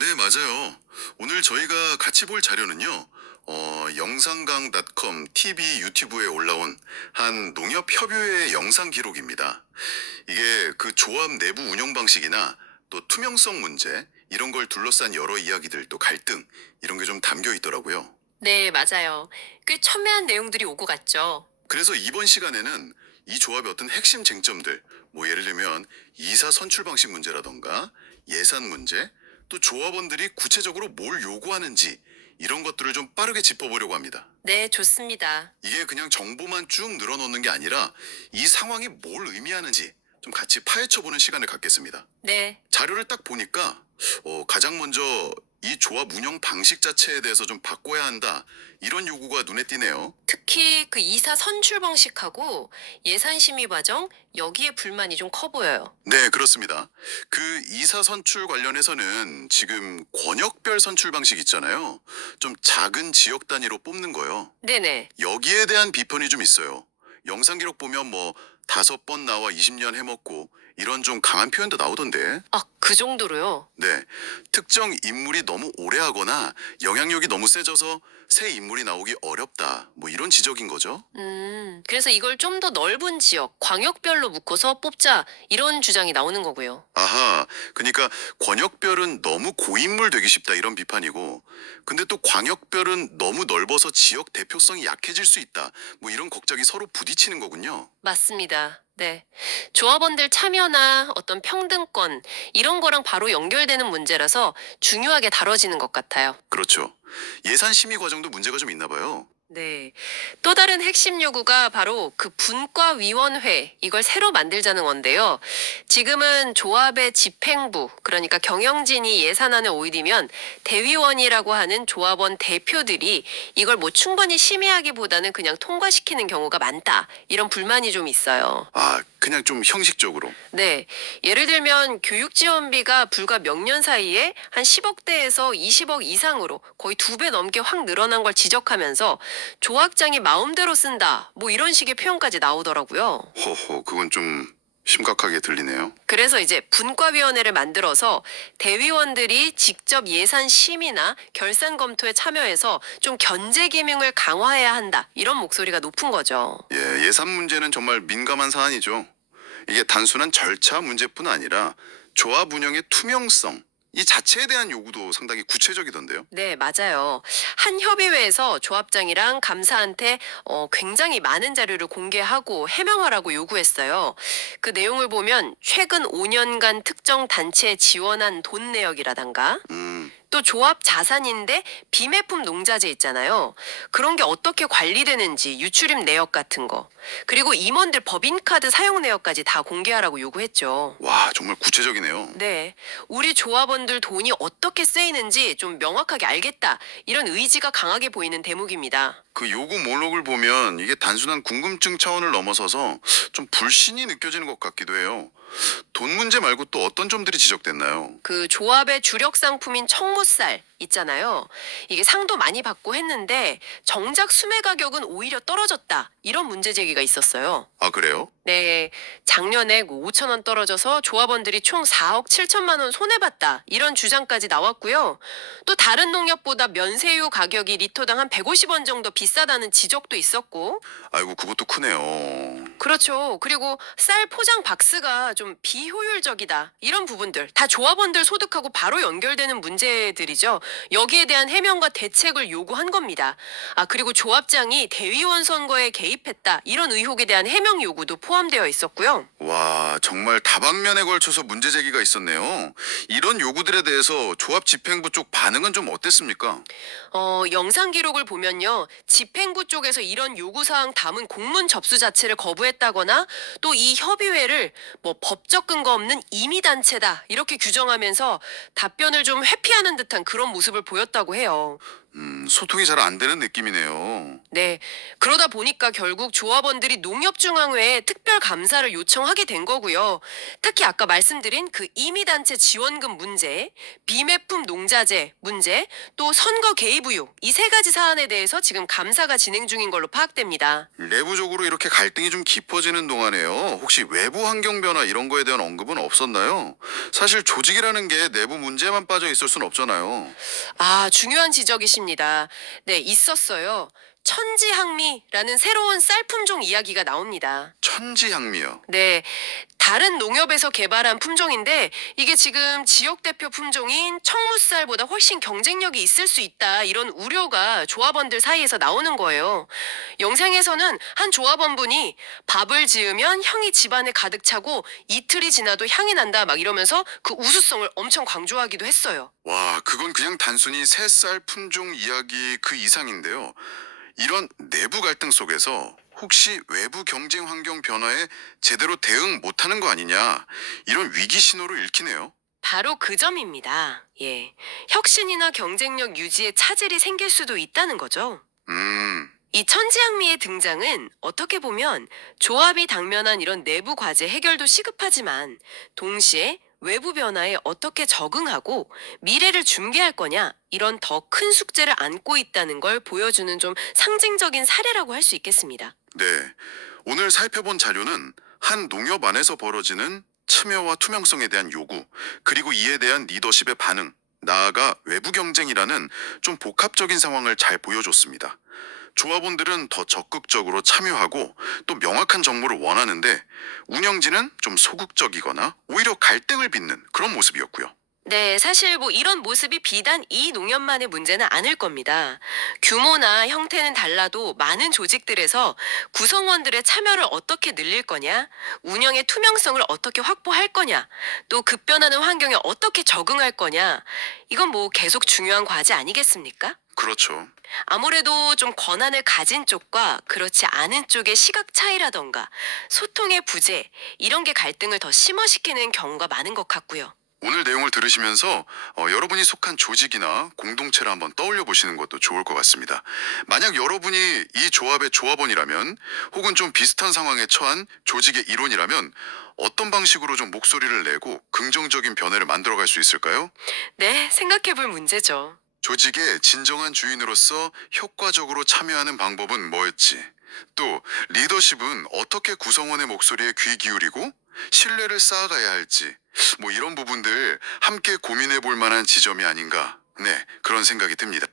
네, 맞아요. 오늘 저희가 같이 볼 자료는요, 영상강.com TV 유튜브에 올라온 한 농협협의회 영상 기록입니다. 이게 그 조합 내부 운영 방식이나 또 투명성 문제, 이런 걸 둘러싼 여러 이야기들, 또 갈등, 이런 게 좀 담겨 있더라고요. 네, 맞아요. 꽤 첨예한 내용들이 오고 갔죠. 그래서 이번 시간에는 이 조합의 어떤 핵심 쟁점들, 뭐 예를 들면 이사 선출 방식 문제라던가 예산 문제, 또 조합원들이 구체적으로 뭘 요구하는지 이런 것들을 좀 빠르게 짚어보려고 합니다. 네, 좋습니다. 이게 그냥 정보만 쭉 늘어놓는 게 아니라 이 상황이 뭘 의미하는지 좀 같이 파헤쳐보는 시간을 갖겠습니다. 네. 자료를 딱 보니까 가장 먼저 이 조합 운영 방식 자체에 대해서 좀 바꿔야 한다, 이런 요구가 눈에 띄네요. 특히 그 이사 선출 방식하고 예산 심의 과정, 여기에 불만이 좀 커 보여요. 네, 그렇습니다. 그 이사 선출 관련해서는 지금 권역별 선출 방식 있잖아요. 좀 작은 지역 단위로 뽑는 거요. 네네. 여기에 대한 비판이 좀 있어요. 영상 기록 보면 뭐 5번 나와 20년 해먹고 이런 좀 강한 표현도 나오던데. 아, 그 정도로요? 네. 특정 인물이 너무 오래 하거나 영향력이 너무 세져서 새 인물이 나오기 어렵다, 뭐 이런 지적인 거죠. 그래서 이걸 좀 더 넓은 지역, 광역별로 묶어서 뽑자, 이런 주장이 나오는 거고요. 아하, 그러니까 권역별은 너무 고인물 되기 쉽다, 이런 비판이고, 근데 또 광역별은 너무 넓어서 지역 대표성이 약해질 수 있다, 뭐 이런 걱정이 서로 부딪히는 거군요. 맞습니다. 네. 조합원들 참여나 어떤 평등권, 이런 거랑 바로 연결되는 문제라서 중요하게 다뤄지는 것 같아요. 그렇죠. 예산 심의 과정도 문제가 좀 있나 봐요. 네. 또 다른 핵심 요구가 바로 그 분과위원회, 이걸 새로 만들자는 건데요. 지금은 조합의 집행부, 그러니까 경영진이 예산안을 오이면 대위원이라고 하는 조합원 대표들이 이걸 뭐 충분히 심의하기보다는 그냥 통과시키는 경우가 많다, 이런 불만이 좀 있어요. 아, 그냥 좀 형식적으로. 네. 예를 들면 교육 지원비가 불과 몇 년 사이에 한 10억대에서 20억 이상으로 거의 2배 넘게 확 늘어난 걸 지적하면서 조합장이 마음대로 쓴다, 뭐 이런 식의 표현까지 나오더라고요. 허허, 그건 좀 심각하게 들리네요. 그래서 이제 분과위원회를 만들어서 대위원들이 직접 예산 심의나 결산 검토에 참여해서 좀 견제 기능을 강화해야 한다, 이런 목소리가 높은 거죠. 예, 예산 문제는 정말 민감한 사안이죠. 이게 단순한 절차 문제뿐 아니라 조합 운영의 투명성, 이 자체에 대한 요구도 상당히 구체적이던데요. 네, 맞아요. 한 협의회에서 조합장이랑 감사한테 굉장히 많은 자료를 공개하고 해명하라고 요구했어요. 그 내용을 보면 최근 5년간 특정 단체에 지원한 돈 내역이라던가, 음, 또 조합 자산인데 비매품 농자재 있잖아요. 그런 게 어떻게 관리되는지 유출입 내역 같은 거. 그리고 임원들 법인카드 사용 내역까지 다 공개하라고 요구했죠. 와, 정말 구체적이네요. 네. 우리 조합원들 돈이 어떻게 쓰이는지 좀 명확하게 알겠다, 이런 의지가 강하게 보이는 대목입니다. 그 요구 목록을 보면 이게 단순한 궁금증 차원을 넘어서서 좀 불신이 느껴지는 것 같기도 해요. 돈 문제 말고 또 어떤 점들이 지적됐나요? 그 조합의 주력 상품인 청무쌀 있잖아요. 이게 상도 많이 받고 했는데 정작 수매 가격은 오히려 떨어졌다, 이런 문제 제기가 있었어요. 아, 그래요? 네, 작년에 5천 원 떨어져서 조합원들이 총 4억 7천만 원 손해봤다, 이런 주장까지 나왔고요. 또 다른 농협보다 면세유 가격이 리터당 한 150원 정도 비싸다는 지적도 있었고, 아이고, 그것도 크네요. 그렇죠. 그리고 쌀 포장 박스가 좀 비효율적이다, 이런 부분들 다 조합원들 소득하고 바로 연결되는 문제들이죠. 여기에 대한 해명과 대책을 요구한 겁니다. 아, 그리고 조합장이 대위원 선거에 개입했다, 이런 의혹에 대한 해명 요구도 포함되어 있었고요. 와, 정말 다방면에 걸쳐서 문제 제기가 있었네요. 이런 요구들에 대해서 조합 집행부 쪽 반응은 좀 어땠습니까? 영상 기록을 보면요. 집행부 쪽에서 이런 요구사항 담은 공문 접수 자체를 거부했다거나, 또 이 협의회를 뭐 법적 근거 없는 임의단체다, 이렇게 규정하면서 답변을 좀 회피하는 듯한 그런 모습을 보였다고 해요. 소통이 잘 안 되는 느낌이네요. 네. 그러다 보니까 결국 조합원들이 농협중앙회에 특별 감사를 요청하게 된 거고요. 특히 아까 말씀드린 그 임의단체 지원금 문제, 비매품 농자재 문제, 또 선거 개입 의혹 이 세 가지 사안에 대해서 지금 감사가 진행 중인 걸로 파악됩니다. 내부적으로 이렇게 갈등이 좀 깊어지는 동안에요. 혹시 외부 환경 변화 이런 거에 대한 언급은 없었나요? 사실 조직이라는 게 내부 문제만 빠져 있을 순 없잖아요. 아, 중요한 지적이십니다. 네, 있었어요. 천지항미라는 새로운 쌀 품종 이야기가 나옵니다. 천지향미요. 네, 다른 농협에서 개발한 품종인데 이게 지금 지역 대표 품종인 청무쌀보다 훨씬 경쟁력이 있을 수 있다 이런 우려가 조합원들 사이에서 나오는 거예요. 영상에서는 한 조합원분이 밥을 지으면 향이 집안에 가득 차고 이틀이 지나도 향이 난다 막 이러면서 그 우수성을 엄청 강조하기도 했어요. 와, 그건 그냥 단순히 새쌀 품종 이야기 그 이상인데요. 이런 내부 갈등 속에서 혹시 외부 경쟁 환경 변화에 제대로 대응 못하는 거 아니냐, 이런 위기 신호로 읽히네요. 바로 그 점입니다. 예. 혁신이나 경쟁력 유지에 차질이 생길 수도 있다는 거죠. 음, 이 천지향미의 등장은 어떻게 보면 조합이 당면한 이런 내부 과제 해결도 시급하지만 동시에 외부 변화에 어떻게 적응하고 미래를 준비할 거냐 이런 더 큰 숙제를 안고 있다는 걸 보여주는 좀 상징적인 사례라고 할 수 있겠습니다. 네. 오늘 살펴본 자료는 한 농협 안에서 벌어지는 참여와 투명성에 대한 요구, 그리고 이에 대한 리더십의 반응, 나아가 외부 경쟁이라는 좀 복합적인 상황을 잘 보여줬습니다. 조합원들은 더 적극적으로 참여하고 또 명확한 정보를 원하는데, 운영진은 좀 소극적이거나 오히려 갈등을 빚는 그런 모습이었고요. 네, 사실 뭐 이런 모습이 비단 이 농협만의 문제는 아닐 겁니다. 규모나 형태는 달라도 많은 조직들에서 구성원들의 참여를 어떻게 늘릴 거냐, 운영의 투명성을 어떻게 확보할 거냐, 또 급변하는 환경에 어떻게 적응할 거냐, 이건 뭐 계속 중요한 과제 아니겠습니까? 그렇죠. 아무래도 좀 권한을 가진 쪽과 그렇지 않은 쪽의 시각 차이라던가 소통의 부재, 이런 게 갈등을 더 심화시키는 경우가 많은 것 같고요. 오늘 내용을 들으시면서 여러분이 속한 조직이나 공동체를 한번 떠올려 보시는 것도 좋을 것 같습니다. 만약 여러분이 이 조합의 조합원이라면, 혹은 좀 비슷한 상황에 처한 조직의 일원이라면, 어떤 방식으로 좀 목소리를 내고 긍정적인 변화를 만들어갈 수 있을까요? 네, 생각해 볼 문제죠. 조직의 진정한 주인으로서 효과적으로 참여하는 방법은 뭐였지? 또 리더십은 어떻게 구성원의 목소리에 귀 기울이고 신뢰를 쌓아가야 할지, 뭐 이런 부분들 함께 고민해 볼 만한 지점이 아닌가, 네, 그런 생각이 듭니다.